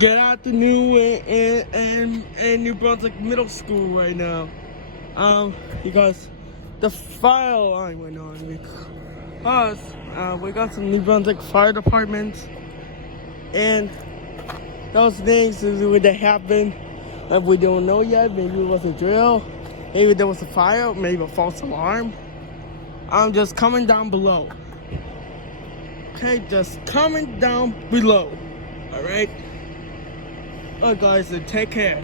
Good afternoon in New Brunswick Middle School right now. Because the fire alarm went on because we got some New Brunswick Fire Departments, and those things would happen if we don't know yet. Maybe it was a drill, maybe there was a fire, maybe a false alarm. I'm just coming down below. Okay, just coming down below. All right. Alright guys, so take care.